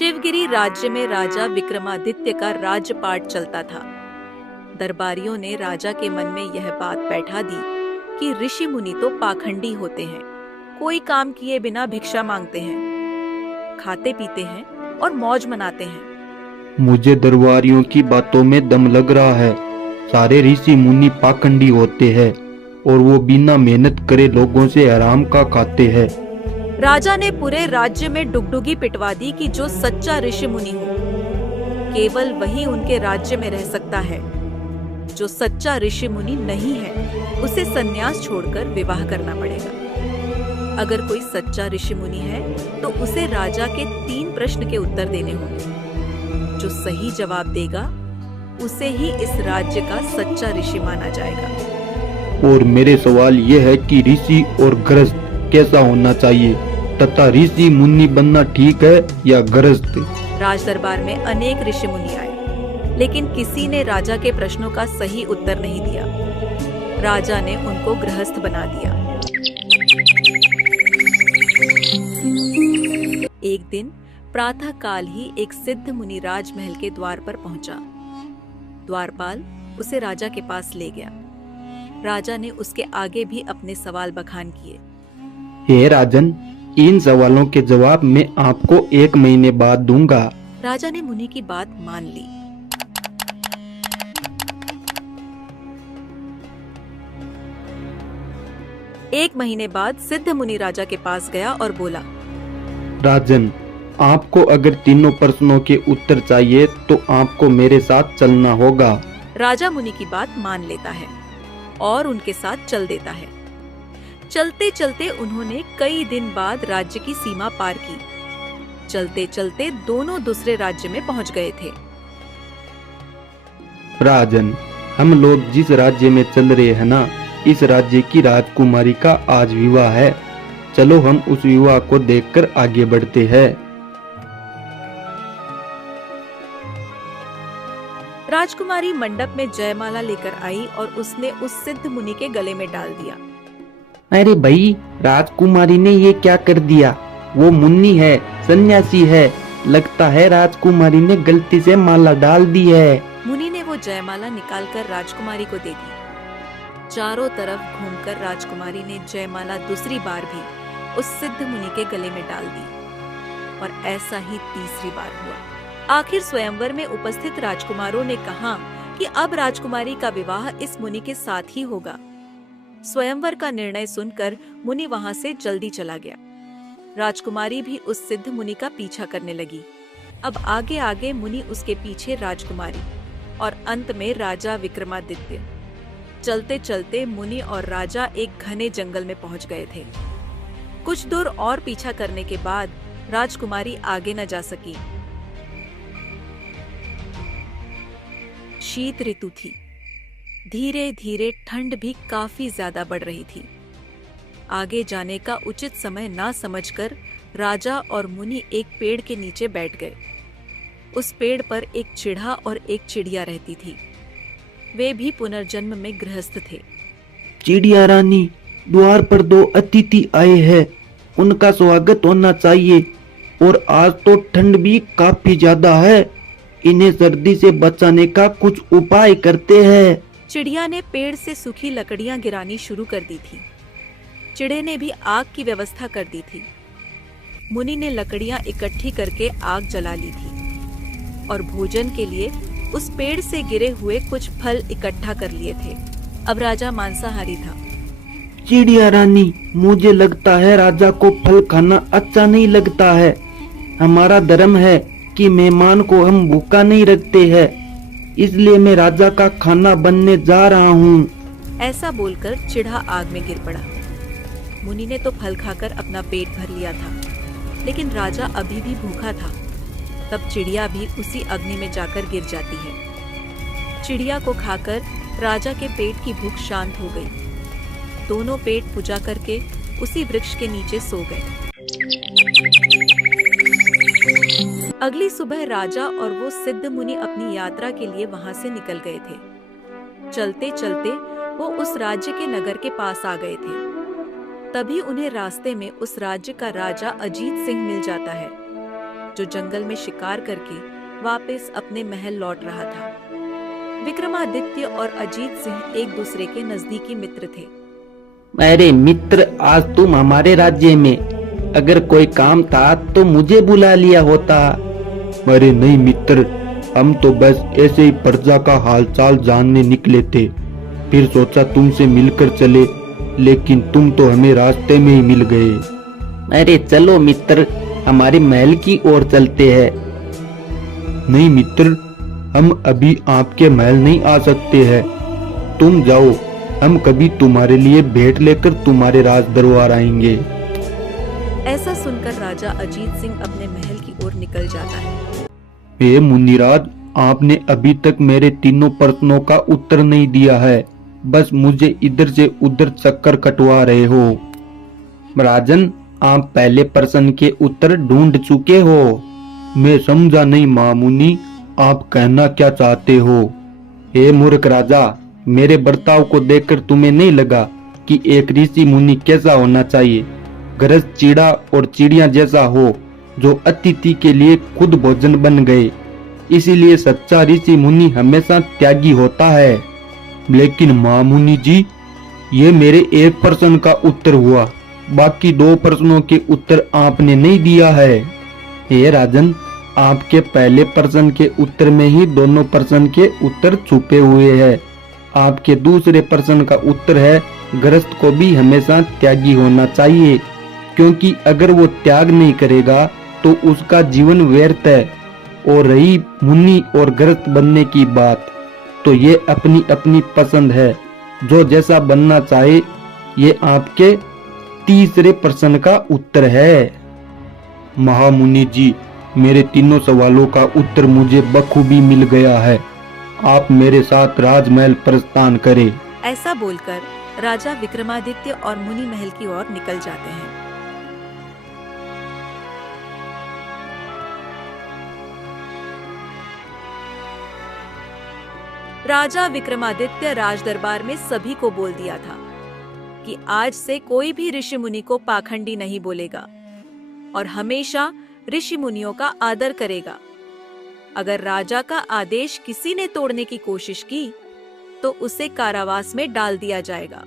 शिवगिरी राज्य में राजा विक्रमादित्य का राज्यपाट चलता था। दरबारियों ने राजा के मन में यह बात बैठा दी कि ऋषि मुनि तो पाखंडी होते हैं, कोई काम किए बिना भिक्षा मांगते हैं, खाते पीते हैं और मौज मनाते हैं। मुझे दरबारियों की बातों में दम लग रहा है। सारे ऋषि मुनि पाखंडी होते हैं और वो बिना मेहनत करे लोगों से आराम का खाते हैं। राजा ने पूरे राज्य में डुगडुगी पिटवा दी कि जो सच्चा ऋषि मुनि हो केवल वही उनके राज्य में रह सकता है। जो सच्चा ऋषि मुनि नहीं है उसे संन्यास छोड़कर विवाह करना पड़ेगा। अगर कोई सच्चा ऋषि मुनि है तो उसे राजा के 3 प्रश्न के उत्तर देने होंगे। जो सही जवाब देगा उसे ही इस राज्य का सच्चा ऋषि माना जाएगा। और मेरे सवाल ये है कि ऋषि और गृहस्थ कैसा होना चाहिए तथा ऋषि मुनि बनना ठीक है या गृहस्थ? राज दरबार में अनेक ऋषि मुनि आए, लेकिन किसी ने राजा के प्रश्नों का सही उत्तर नहीं दिया। राजा ने उनको गृहस्थ बना दिया। एक दिन प्रातः काल ही एक सिद्ध मुनि राजमहल के द्वार पर पहुंचा। द्वारपाल उसे राजा के पास ले गया। राजा ने उसके आगे भी अपने सवाल बखान किए। हे राजन, इन सवालों के जवाब मैं आपको 1 महीने बाद दूंगा। राजा ने मुनि की बात मान ली। एक महीने बाद सिद्ध मुनि राजा के पास गया और बोला, राजन, आपको अगर तीनों प्रश्नों के उत्तर चाहिए तो आपको मेरे साथ चलना होगा। राजा मुनि की बात मान लेता है और उनके साथ चल देता है। चलते चलते उन्होंने कई दिन बाद राज्य की सीमा पार की। चलते चलते दोनों दूसरे राज्य में पहुंच गए थे। राजन, हम लोग जिस राज्य में चल रहे हैं ना, इस राज्य की राजकुमारी का आज विवाह है। चलो हम उस विवाह को देखकर आगे बढ़ते हैं। राजकुमारी मंडप में जयमाला लेकर आई और उसने उस सिद्ध मुनि के गले में डाल दिया। अरे भाई, राजकुमारी ने ये क्या कर दिया? वो मुन्नी है, सन्यासी है। लगता है राजकुमारी ने गलती से माला डाल दी है। मुनि ने वो जयमाला निकालकर राजकुमारी को दे दी। चारों तरफ घूमकर राजकुमारी ने जयमाला दूसरी बार भी उस सिद्ध मुनि के गले में डाल दी और ऐसा ही तीसरी बार हुआ। आखिर स्वयंवर में उपस्थित राजकुमारों ने कहा कि अब राजकुमारी का विवाह इस मुनि के साथ ही होगा। स्वयंवर का निर्णय सुनकर मुनि वहां से जल्दी चला गया। राजकुमारी भी उस सिद्ध मुनि का पीछा करने लगी। अब आगे आगे मुनि, उसके पीछे राजकुमारी और अंत में राजा विक्रमादित्य। चलते चलते मुनि और राजा एक घने जंगल में पहुंच गए थे। कुछ दूर और पीछा करने के बाद राजकुमारी आगे न जा सकी। शीत ऋतु थी। धीरे धीरे ठंड भी काफी ज्यादा बढ़ रही थी। आगे जाने का उचित समय ना समझकर राजा और मुनि एक पेड़ के नीचे बैठ गए। उस पेड़ पर एक चिढ़ा और एक चिड़िया रहती थी। वे भी पुनर्जन्म में गृहस्थ थे। चिड़िया रानी, द्वार पर 2 अतिथि आए हैं, उनका स्वागत होना चाहिए। और आज तो ठंड भी काफी ज्यादा है, इन्हें सर्दी से बचाने का कुछ उपाय करते हैं। चिड़िया ने पेड़ से सूखी लकड़ियां गिरानी शुरू कर दी थी। चिड़े ने भी आग की व्यवस्था कर दी थी। मुनि ने लकड़ियां इकट्ठी करके आग जला ली थी और भोजन के लिए उस पेड़ से गिरे हुए कुछ फल इकट्ठा कर लिए थे। अब राजा मांसाहारी था। चिड़िया रानी, मुझे लगता है राजा को फल खाना अच्छा नहीं लगता है। हमारा धर्म है कि मेहमान को हम भूखा नहीं रखते हैं, इसलिए मैं राजा का खाना बनने जा रहा हूँ। ऐसा बोलकर चिढ़ा आग में गिर पड़ा। मुनि ने तो फल खाकर अपना पेट भर लिया था, लेकिन राजा अभी भी भूखा था। तब चिड़िया भी उसी अग्नि में जाकर गिर जाती है। चिड़िया को खाकर राजा के पेट की भूख शांत हो गई। दोनों पेट पूजा करके उसी वृक्ष के नीचे सो गए। अगली सुबह राजा और वो सिद्ध मुनि अपनी यात्रा के लिए वहां से निकल गए थे। चलते चलते वो उस राज्य के नगर के पास आ गए थे। तभी उन्हें रास्ते में उस राज्य का राजा अजीत सिंह मिल जाता है, जो जंगल में शिकार करके वापस अपने महल लौट रहा था। विक्रमादित्य और अजीत सिंह एक दूसरे के नजदीकी मित्र थे। अरे मित्र, आज तुम हमारे राज्य में, अगर कोई काम था तो मुझे बुला लिया होता। अरे नहीं मित्र, हम तो बस ऐसे ही प्रजा का हालचाल जानने निकले थे, फिर सोचा तुमसे मिलकर चले, लेकिन तुम तो हमें रास्ते में ही मिल गए। अरे चलो मित्र, हमारे महल की ओर चलते हैं। नहीं मित्र, हम अभी आपके महल नहीं आ सकते हैं, तुम जाओ, हम कभी तुम्हारे लिए भेंट लेकर तुम्हारे राज दरबार आएंगे। ऐसा सुनकर राजा अजीत सिंह अपने महल की ओर निकल जाता है। हे मुनिराज, आपने अभी तक मेरे तीनों प्रश्नों का उत्तर नहीं दिया है, बस मुझे इधर से उधर चक्कर कटवा रहे हो। राजन, आप पहले प्रश्न के उत्तर ढूंढ चुके हो। मैं समझा नहीं महामुनि, आप कहना क्या चाहते हो? हे मूर्ख राजा, मेरे बर्ताव को देखकर तुम्हें नहीं लगा कि एक ऋषि मुनि कैसा होना चाहिए? गरज चिड़ा और चिड़िया जैसा हो, जो अतिथि के लिए खुद भोजन बन गए। इसीलिए सच्चा ऋषि मुनि हमेशा त्यागी होता है। लेकिन महामुनि जी, ये मेरे एक प्रश्न का उत्तर हुआ, बाकी दो प्रश्नों के उत्तर आपने नहीं दिया है। हे राजन, आपके पहले प्रश्न के उत्तर में ही दोनों प्रश्न के उत्तर छुपे हुए हैं। आपके दूसरे प्रश्न का उत्तर है, गृहस्थ को भी हमेशा त्यागी होना चाहिए, क्योंकि अगर वो त्याग नहीं करेगा तो उसका जीवन व्यर्थ है। और रही मुनि और गृहस्थ बनने की बात, तो ये अपनी अपनी पसंद है, जो जैसा बनना चाहे। ये आपके तीसरे प्रश्न का उत्तर है। महामुनि जी, मेरे तीनों सवालों का उत्तर मुझे बखूबी मिल गया है, आप मेरे साथ राजमहल प्रस्थान करें। ऐसा बोलकर राजा विक्रमादित्य और मुनि महल की ओर निकल जाते हैं। राजा विक्रमादित्य राजदरबार में सभी को बोल दिया था कि आज से कोई भी ऋषि मुनि को पाखंडी नहीं बोलेगा और हमेशा ऋषि मुनियों का आदर करेगा। अगर राजा का आदेश किसी ने तोड़ने की कोशिश की तो उसे कारावास में डाल दिया जाएगा।